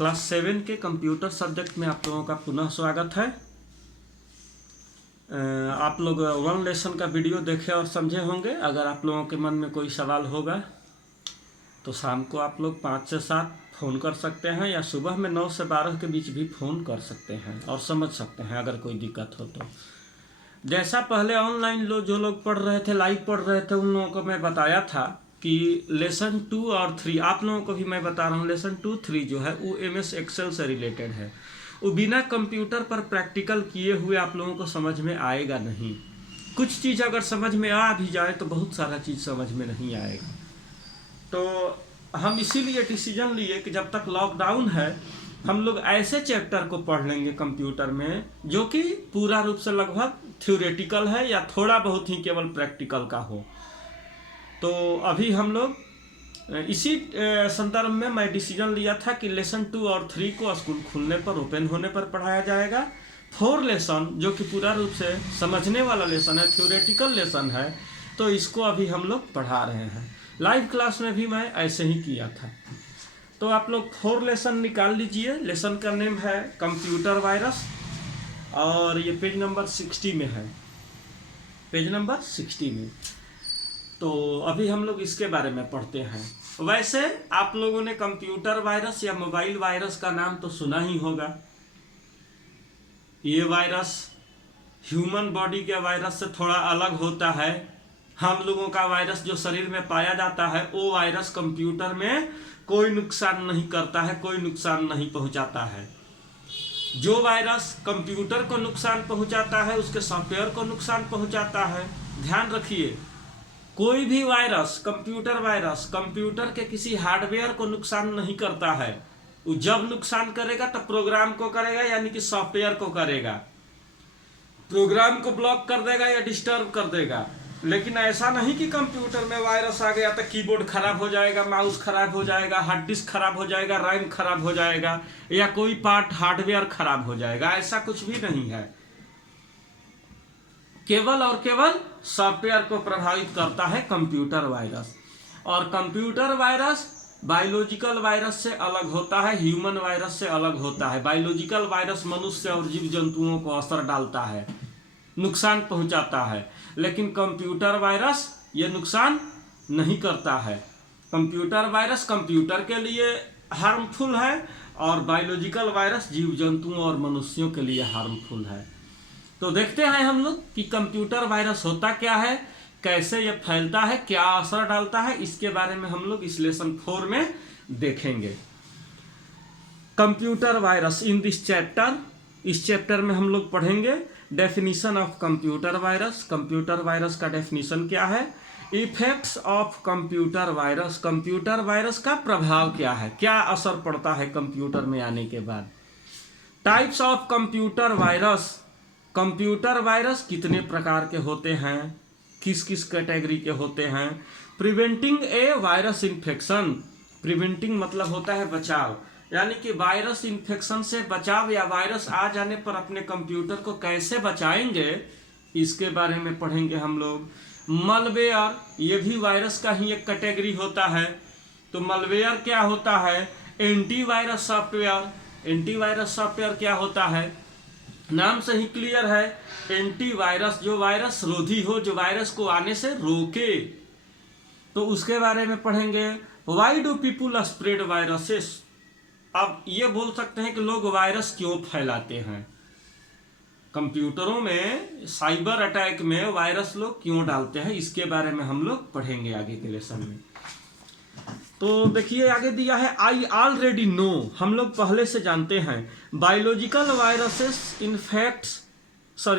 Class 7 के computer subject में आप लोगों का पुनः स्वागत है। आप लोग वन लेसन का वीडियो देखे और समझे होंगे। अगर आप लोगों के मन में कोई सवाल होगा तो शाम को आप लोग 5 से 7 फ़ोन कर सकते हैं या सुबह में 9 से 12 के बीच भी फ़ोन कर सकते हैं और समझ सकते हैं अगर कोई दिक्कत हो तो। जैसा पहले ऑनलाइन जो लोग पढ़ रहे थे, लाइव पढ़ रहे थे, उन लोगों को मैं बताया था कि लेसन 2 और 3 आप लोगों को भी मैं बता रहा हूँ। लेसन 2, 3 जो है वो MS एक्सेल से रिलेटेड है। वो बिना कंप्यूटर पर प्रैक्टिकल किए हुए आप लोगों को समझ में आएगा नहीं। कुछ चीज़ अगर समझ में आ भी जाए तो बहुत सारा चीज़ समझ में नहीं आएगा। तो हम इसीलिए डिसीजन लिए कि जब तक लॉकडाउन है हम लोग ऐसे चैप्टर को पढ़ लेंगे कंप्यूटर में जो कि पूरा रूप से लगभग थ्योरेटिकल है या थोड़ा बहुत ही केवल प्रैक्टिकल का हो। तो अभी हम लोग इसी संदर्भ में मैं डिसीजन लिया था कि लेसन 2 और 3 को स्कूल खुलने पर, ओपन होने पर पढ़ाया जाएगा। 4 लेसन जो कि पूरा रूप से समझने वाला लेसन है, थ्योरेटिकल लेसन है, तो इसको अभी हम लोग पढ़ा रहे हैं। लाइव क्लास में भी मैं ऐसे ही किया था। तो आप लोग 4 लेसन निकाल लीजिए। लेसन का नेम है कंप्यूटर वायरस और ये पेज नंबर 60 में है, पेज नंबर 60 में। तो अभी हम लोग इसके बारे में पढ़ते हैं। वैसे आप लोगों ने कंप्यूटर वायरस या मोबाइल वायरस का नाम तो सुना ही होगा। ये वायरस ह्यूमन बॉडी के वायरस से थोड़ा अलग होता है। हम लोगों का वायरस जो शरीर में पाया जाता है वो वायरस कंप्यूटर में कोई नुकसान नहीं करता है, कोई नुकसान नहीं पहुंचाता है। जो वायरस कंप्यूटर को नुकसान पहुंचाता है उसके सॉफ्टवेयर को नुकसान पहुंचाता है। ध्यान रखिए, कोई भी वायरस कंप्यूटर के किसी हार्डवेयर को नुकसान नहीं करता है। वो जब नुकसान करेगा तो प्रोग्राम को करेगा, यानी कि सॉफ्टवेयर को करेगा। प्रोग्राम को ब्लॉक कर देगा या डिस्टर्ब कर देगा। लेकिन ऐसा नहीं कि कंप्यूटर में वायरस आ गया तो कीबोर्ड खराब हो जाएगा, माउस खराब हो जाएगा, हार्ड डिस्क खराब हो जाएगा, रैम खराब हो जाएगा या कोई पार्ट हार्डवेयर खराब हो जाएगा। ऐसा कुछ भी नहीं है। केवल और केवल सॉफ्टवेयर को प्रभावित करता है कंप्यूटर वायरस। और कंप्यूटर वायरस बायोलॉजिकल वायरस से अलग होता है, ह्यूमन वायरस से अलग होता है। बायोलॉजिकल वायरस मनुष्य और जीव जंतुओं को असर डालता है, नुकसान पहुंचाता है। लेकिन कंप्यूटर वायरस ये नुकसान नहीं करता है। कंप्यूटर वायरस कंप्यूटर के लिए हार्मफुल है और बायोलॉजिकल वायरस जीव जंतुओं और मनुष्यों के लिए हार्मफुल है। तो देखते हैं हम लोग कि कंप्यूटर वायरस होता क्या है, कैसे ये फैलता है, क्या असर डालता है, इसके बारे में हम लोग इस लेसन 4 में देखेंगे। Computer virus in this chapter, इस चैप्टर में हम लोग पढ़ेंगे definition of computer virus. Computer virus का डेफिनेशन क्या है, effects of computer virus, computer virus का प्रभाव क्या है, क्या असर पड़ता है कंप्यूटर में आने के बाद। Types of computer virus, computer virus कितने प्रकार के होते हैं, किस किस कैटेगरी के होते हैं। प्रिवेंटिंग ए वायरस इन्फेक्शन, प्रिवेंटिंग मतलब होता है बचाव, यानी कि वायरस इन्फेक्शन से बचाव या वायरस आ जाने पर अपने कंप्यूटर को कैसे बचाएंगे इसके बारे में पढ़ेंगे हम लोग। मलवेयर, ये भी वायरस का ही एक कैटेगरी होता है। तो मलवेयर क्या होता है, एंटीवायरस सॉफ्टवेयर। एंटीवायरस सॉफ्टवेयर क्या होता है, नाम से ही क्लियर है, एंटीवायरस जो वायरस रोधी हो, जो वायरस को आने से रोके। तो उसके बारे में पढ़ेंगे। Why do people spread viruses, अब ये बोल सकते हैं कि लोग वायरस क्यों फैलाते हैं। कंप्यूटरों में साइबर अटैक में वायरस लोग क्यों डालते हैं, इसके बारे में हम लोग पढ़ेंगे आगे के लेसन में। तो देखिए आगे दिया है, आई ऑलरेडी नो, हम लोग पहले से जानते हैं, biological viruses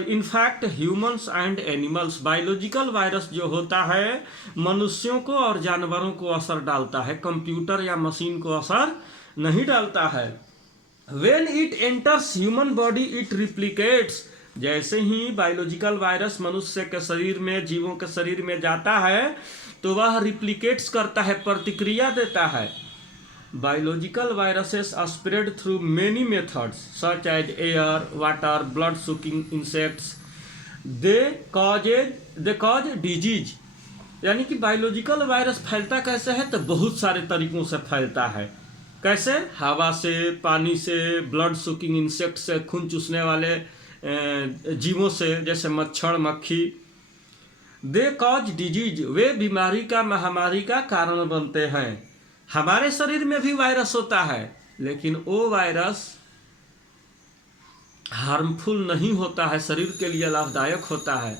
in fact humans and animals. Biological virus जो होता है मनुष्यों को और जानवरों को असर डालता है, कंप्यूटर या मशीन को असर नहीं डालता है। When it enters human body it replicates, जैसे ही बायोलॉजिकल वायरस मनुष्य के शरीर में, जीवों के शरीर में जाता है तो वह रिप्लिकेट्स करता है, प्रतिक्रिया देता है। Biological viruses are spread through many methods such as air, water, blood sucking insects, they cause disease. यानी कि बायोलॉजिकल वायरस फैलता कैसे है, तो बहुत सारे तरीकों से फैलता है। कैसे? हवा से, पानी से, ब्लड सुकिंग इंसेक्ट से, खून चूसने वाले जीवों से, जैसे मच्छर, मक्खी। दे कॉज डिजीज, वे बीमारी का, महामारी का कारण बनते हैं। हमारे शरीर में भी वायरस होता है, लेकिन वो वायरस हार्मफुल नहीं होता है, शरीर के लिए लाभदायक होता है।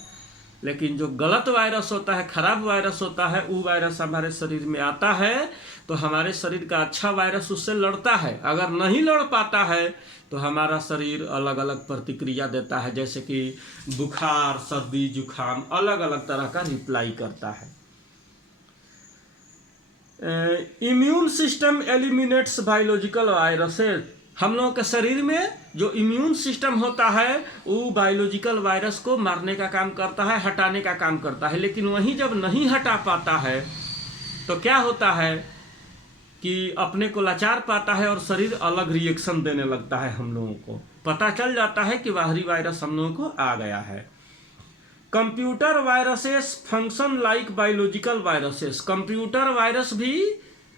लेकिन जो गलत वायरस होता है, खराब वायरस होता है, वो वायरस हमारे शरीर में आता है तो हमारे शरीर का अच्छा वायरस उससे लड़ता है। अगर नहीं लड़ पाता है तो हमारा शरीर अलग अलग प्रतिक्रिया देता है, जैसे कि बुखार, सर्दी, जुखाम, अलग अलग तरह का रिप्लाई करता है। Immune system eliminates biological viruses, हम लोगों के शरीर में जो इम्यून सिस्टम होता है वो बायोलॉजिकल वायरस को मारने का काम करता है, हटाने का काम करता है। लेकिन वहीं जब नहीं हटा पाता है तो क्या होता है कि अपने को लाचार पाता है और शरीर अलग रिएक्शन देने लगता है। हम लोगों को पता चल जाता है कि बाहरी वायरस हम लोगों को आ गया है। Computer viruses function like biological viruses, computer virus भी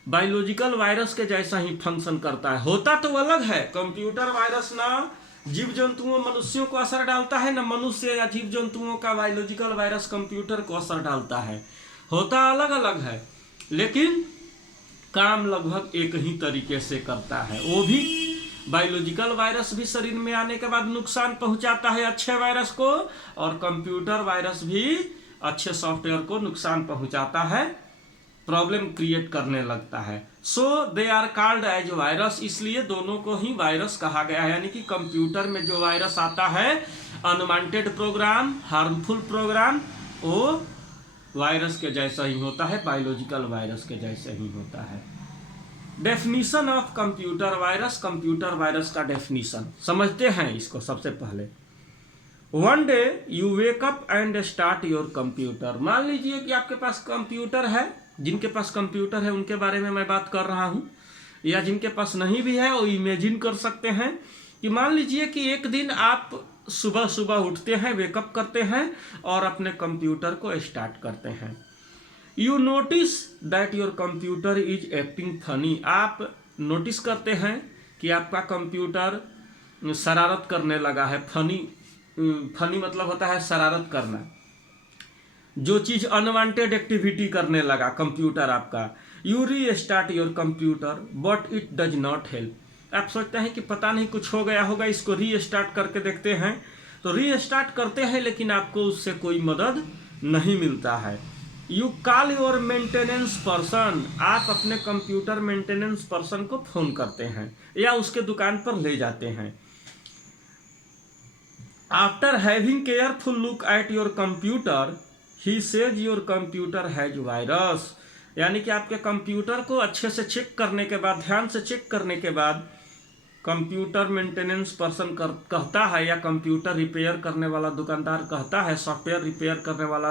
बायोलॉजिकल वायरस के जैसा ही फंक्शन करता है। होता तो अलग है, कंप्यूटर वायरस ना जीव जंतुओं, मनुष्यों को असर डालता है, ना मनुष्य या जीव जंतुओं का बायोलॉजिकल वायरस कंप्यूटर को असर डालता है। होता अलग अलग है, लेकिन काम लगभग एक ही तरीके से करता है। वो भी बायोलॉजिकल वायरस भी शरीर में आने के बाद नुकसान पहुंचाता है अच्छे वायरस को, और कंप्यूटर वायरस भी अच्छे सॉफ्टवेयर को नुकसान पहुंचाता है, प्रॉब्लम क्रिएट करने लगता है। So they are called as virus, इसलिए दोनों को ही वायरस कहा गया है। यानी कि कंप्यूटर में जो वायरस आता है, अनवांटेड प्रोग्राम, हार्मफुल प्रोग्राम, वो वायरस के जैसा ही होता है, बायोलॉजिकल वायरस के जैसे ही होता है। Definition of computer virus, computer virus का डेफिनीशन समझते हैं इसको। सबसे पहले, one day you wake up and start your computer. मान लीजिए कि आपके पास कंप्यूटर है, जिनके पास कंप्यूटर है उनके बारे में मैं बात कर रहा हूँ, या जिनके पास नहीं भी है वो इमेजिन कर सकते हैं कि मान लीजिए कि एक दिन आप सुबह सुबह उठते हैं, वेकअप करते हैं और अपने कंप्यूटर को स्टार्ट करते हैं। You notice that your computer is acting funny, आप नोटिस करते हैं कि आपका कंप्यूटर शरारत करने लगा है। फनी मतलब होता है शरारत करना, जो चीज़ अनवांटेड एक्टिविटी करने लगा कंप्यूटर आपका। यू री start your computer but it does not help, आप सोचते हैं कि पता नहीं कुछ हो गया होगा, इसको री स्टार्ट करके देखते हैं। तो री स्टार्ट करते हैं, लेकिन आपको उससे कोई मदद नहीं मिलता है। You call your maintenance person, आप अपने कंप्यूटर मेंटेनेंस पर्सन को फ़ोन करते हैं या उसके दुकान पर ले जाते हैं। After having careful look at your computer he says your computer has virus, यानी कि आपके कंप्यूटर को अच्छे से चेक करने के बाद, ध्यान से चेक करने के बाद कंप्यूटर मेंटेनेंस पर्सन कहता है, या कंप्यूटर रिपेयर करने वाला दुकानदार कहता है, सॉफ्टवेयर रिपेयर करने वाला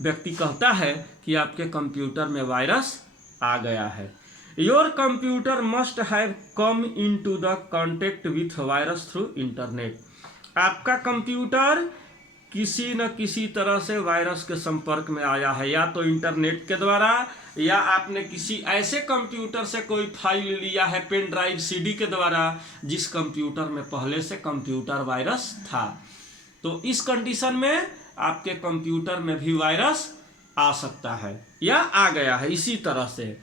व्यक्ति कहता है कि आपके कंप्यूटर में वायरस आ गया है। Your computer must have come into the contact with virus through internet, आपका कंप्यूटर किसी न किसी तरह से वायरस के संपर्क में आया है, या तो इंटरनेट के द्वारा, या आपने किसी ऐसे कंप्यूटर से कोई फाइल लिया है, पेन ड्राइव, सीडी के द्वारा, जिस कंप्यूटर में पहले से कंप्यूटर वायरस था। तो इस कंडीशन में आपके कंप्यूटर में भी वायरस आ सकता है या आ गया है। इसी तरह से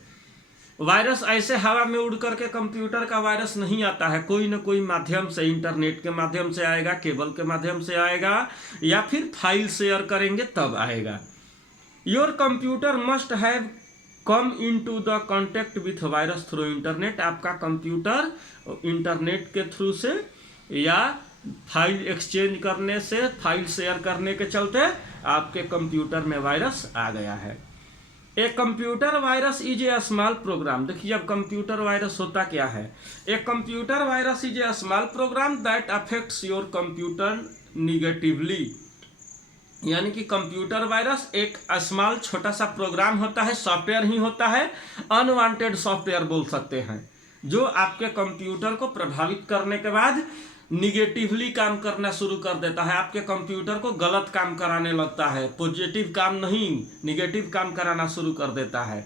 वायरस ऐसे हवा में उड़ करके कंप्यूटर का वायरस नहीं आता है, कोई न कोई माध्यम से, इंटरनेट के माध्यम से आएगा, केबल के माध्यम से आएगा, या फिर फाइल शेयर करेंगे तब आएगा। Your computer must have come into the contact with virus through internet, आपका कंप्यूटर इंटरनेट के थ्रू से या फाइल एक्सचेंज करने से, फाइल शेयर करने के चलते आपके कंप्यूटर में वायरस आ गया है। A computer virus is a small program, देखिए अब कंप्यूटर वायरस होता क्या है। A computer virus is a small program that affects your computer negatively, यानी कि कंप्यूटर वायरस एक स्मॉल छोटा सा प्रोग्राम होता है, सॉफ्टवेयर ही होता है, अनवांटेड सॉफ्टवेयर बोल सकते हैं, जो आपके कंप्यूटर को प्रभावित करने के बाद निगेटिवली काम करना शुरू कर देता है, आपके कंप्यूटर को गलत काम कराने लगता है, पॉजिटिव काम नहीं निगेटिव काम कराना शुरू कर देता है।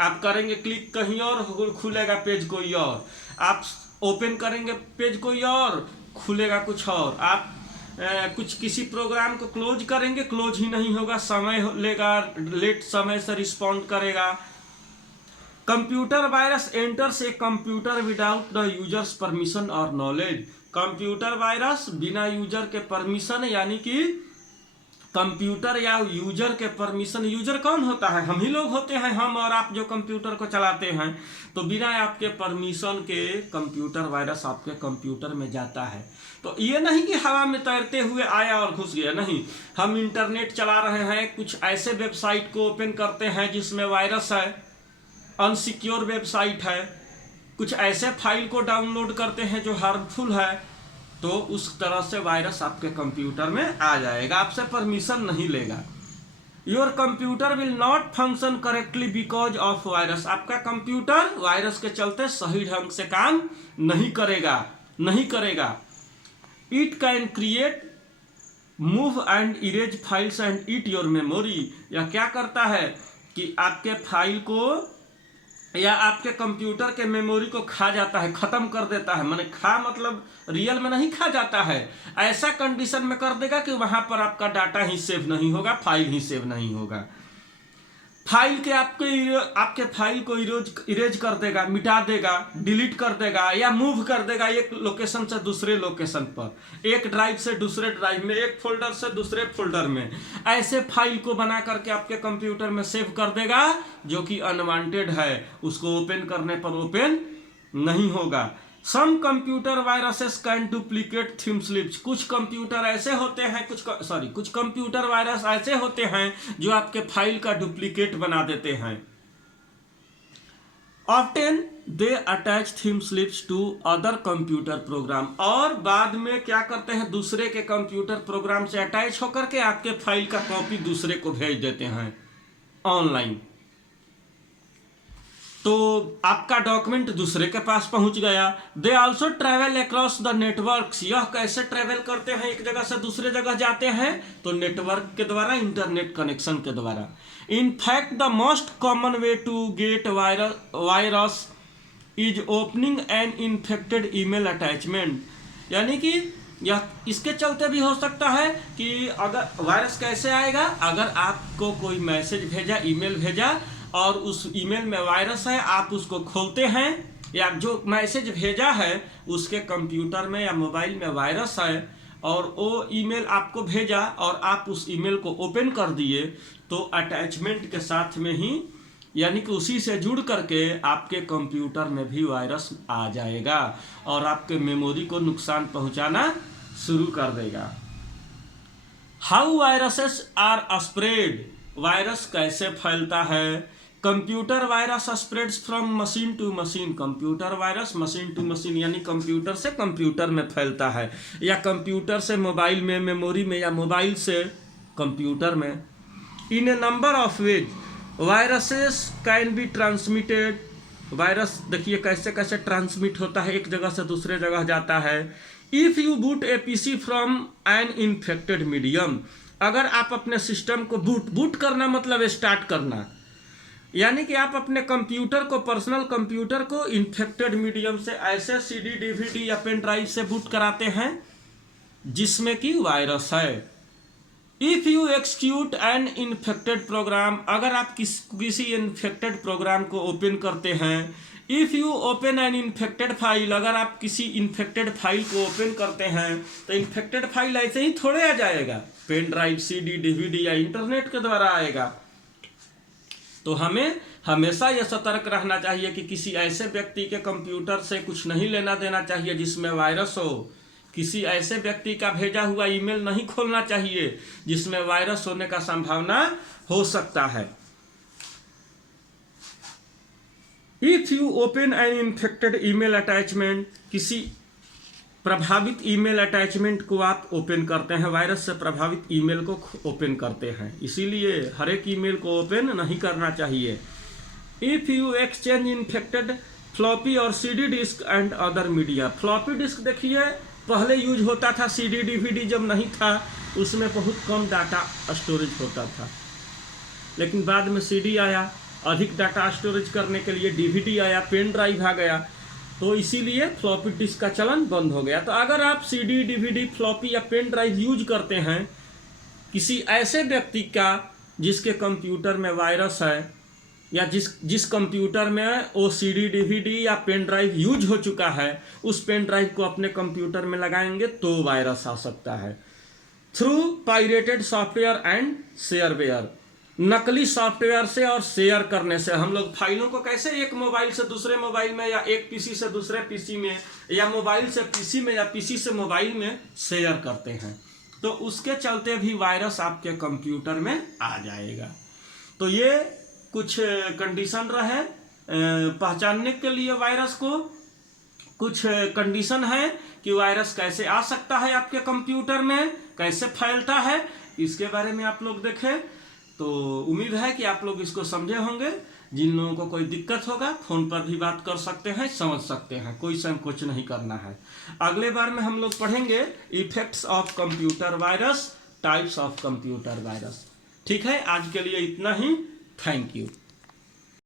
आप करेंगे क्लिक कहीं और खुलेगा पेज कोई और, आप ओपन करेंगे पेज कोई और खुलेगा कुछ और, आप कुछ किसी प्रोग्राम को क्लोज करेंगे क्लोज ही नहीं होगा, समय लेगा, लेट समय से रिस्पॉन्ड करेगा। Computer virus enters a computer without the users permission और नॉलेज। कंप्यूटर वायरस बिना यूजर के परमिशन, यानी कि कंप्यूटर या यूजर के परमिशन, यूजर कौन होता है, हम ही लोग होते हैं, हम और आप जो कंप्यूटर को चलाते हैं, तो बिना आपके परमिशन के कंप्यूटर वायरस आपके कंप्यूटर में जाता है। तो ये नहीं कि हवा में तैरते हुए आया और घुस गया, नहीं, हम इंटरनेट चला रहे हैं, कुछ ऐसे वेबसाइट को ओपन करते हैं जिसमें वायरस है, अनसिक्योर वेबसाइट है, कुछ ऐसे फाइल को डाउनलोड करते हैं जो हार्मफुल है, तो उस तरह से वायरस आपके कंप्यूटर में आ जाएगा, आपसे परमिशन नहीं लेगा। Your computer will not function correctly because of virus. आपका कंप्यूटर वायरस के चलते सही ढंग से काम नहीं करेगा। It can create, move and erase files and eat your memory. या क्या करता है कि आपके फाइल को या आपके कंप्यूटर के मेमोरी को खा जाता है, खत्म कर देता है। माने खा मतलब रियल में नहीं खा जाता है, ऐसा कंडीशन में कर देगा कि वहां पर आपका डाटा ही सेव नहीं होगा, फाइल ही सेव नहीं होगा। फाइल के आपके फाइल को इरेज कर देगा, मिटा देगा, डिलीट कर देगा या मूव कर देगा एक लोकेशन से दूसरे लोकेशन पर, एक ड्राइव से दूसरे ड्राइव में, एक फोल्डर से दूसरे फोल्डर में। ऐसे फाइल को बना करके आपके कंप्यूटर में सेव कर देगा जो कि अनवांटेड है, उसको ओपन करने पर ओपन नहीं होगा। Some computer viruses can duplicate themselves. कुछ कंप्यूटर ऐसे होते हैं, कुछ कंप्यूटर वायरस ऐसे होते हैं जो आपके फाइल का डुप्लीकेट बना देते हैं। Often they attach themselves to other computer program. और बाद में क्या करते हैं, दूसरे के कंप्यूटर प्रोग्राम से अटैच होकर के आपके फाइल का कॉपी दूसरे को भेज देते हैं ऑनलाइन, तो आपका डॉक्यूमेंट दूसरे के पास पहुंच गया। They also travel across the networks. यह कैसे ट्रेवल करते हैं, एक जगह से दूसरे जगह जाते हैं तो नेटवर्क के द्वारा, इंटरनेट कनेक्शन के द्वारा। In fact the most common way to get virus is opening an infected email attachment. यानी कि यह इसके चलते भी हो सकता है कि अगर वायरस कैसे आएगा, अगर आपको कोई मैसेज भेजा, ईमेल भेजा और उस ईमेल में वायरस है, आप उसको खोलते हैं या जो मैसेज भेजा है उसके कंप्यूटर में या मोबाइल में वायरस है और वो ईमेल आपको भेजा और आप उस ईमेल को ओपन कर दिए, तो अटैचमेंट के साथ में ही, यानी कि उसी से जुड़ करके आपके कंप्यूटर में भी वायरस आ जाएगा और आपके मेमोरी को नुकसान पहुंचाना शुरू कर देगा। How viruses are spread. Virus कैसे फैलता है। Computer virus spreads from machine to machine. Computer virus machine to machine यानी कंप्यूटर से कंप्यूटर में फैलता है, या कंप्यूटर से मोबाइल में, मेमोरी में, या मोबाइल से कंप्यूटर में। In a number of ways viruses can be transmitted. Virus देखिए कैसे कैसे ट्रांसमिट होता है, एक जगह से दूसरे जगह जाता है। If you boot A PC from an infected medium. अगर आप अपने सिस्टम को बूट करना मतलब स्टार्ट करना, यानी कि आप अपने कंप्यूटर को, पर्सनल कंप्यूटर को इन्फेक्टेड मीडियम से ऐसे सीडी, डीवीडी या पेन ड्राइव से बूट कराते हैं जिसमें कि वायरस है। If you execute an infected program. अगर आप किसी इन्फेक्टेड प्रोग्राम को ओपन करते हैं। If you open an infected file. अगर आप किसी इन्फेक्टेड फाइल को ओपन करते हैं तो इन्फेक्टेड फाइल ऐसे ही थोड़े आ जाएगा, पेन ड्राइव, सीडी, डीवीडी या इंटरनेट के द्वारा आएगा। तो हमें हमेशा यह सतर्क रहना चाहिए कि किसी ऐसे व्यक्ति के कंप्यूटर से कुछ नहीं लेना देना चाहिए जिसमें वायरस हो। किसी ऐसे व्यक्ति का भेजा हुआ ईमेल नहीं खोलना चाहिए जिसमें वायरस होने का संभावना हो सकता है। If you open an infected email attachment. किसी प्रभावित ईमेल अटैचमेंट को आप ओपन करते हैं, वायरस से प्रभावित ईमेल को ओपन करते हैं, इसीलिए हर एक ईमेल को ओपन नहीं करना चाहिए। If you exchange infected floppy और CD disk and other media. Floppy disk देखिए पहले यूज होता था, सीडी डीवीडी जब नहीं था उसमें बहुत कम डाटा स्टोरेज होता था, लेकिन बाद में सीडी आया अधिक डाटा स्टोरेज करने के लिए डीवीडी आया, पेन ड्राइव आ गया, तो इसीलिए फ्लॉपी डिस्क का चलन बंद हो गया। तो अगर आप सीडी, डीवीडी, फ्लॉपी या पेन ड्राइव यूज करते हैं किसी ऐसे व्यक्ति का जिसके कंप्यूटर में वायरस है, या जिस कंप्यूटर में वो सीडी, डीवीडी या पेन ड्राइव यूज हो चुका है, उस पेन ड्राइव को अपने कंप्यूटर में लगाएंगे तो वायरस आ सकता है। Through pirated software and shareware, नकली सॉफ्टवेयर से और शेयर करने से हम लोग फाइलों को कैसे एक मोबाइल से दूसरे मोबाइल में, या एक पीसी से दूसरे पीसी में, या मोबाइल से पीसी में, या पीसी से मोबाइल में शेयर करते हैं, तो उसके चलते भी वायरस आपके कंप्यूटर में आ जाएगा। तो ये कुछ कंडीशन रहे पहचानने के लिए वायरस को, कुछ कंडीशन है कि वायरस कैसे आ सकता है आपके कंप्यूटर में, कैसे फैलता है, इसके बारे में आप लोग देखें। तो उम्मीद है कि आप लोग इसको समझे होंगे। जिन लोगों को कोई दिक्कत होगा फ़ोन पर भी बात कर सकते हैं, समझ सकते हैं, कोई संकोच नहीं करना है। अगले बार में हम लोग पढ़ेंगे effects of computer virus, types of computer virus. ठीक है, आज के लिए इतना ही। Thank you.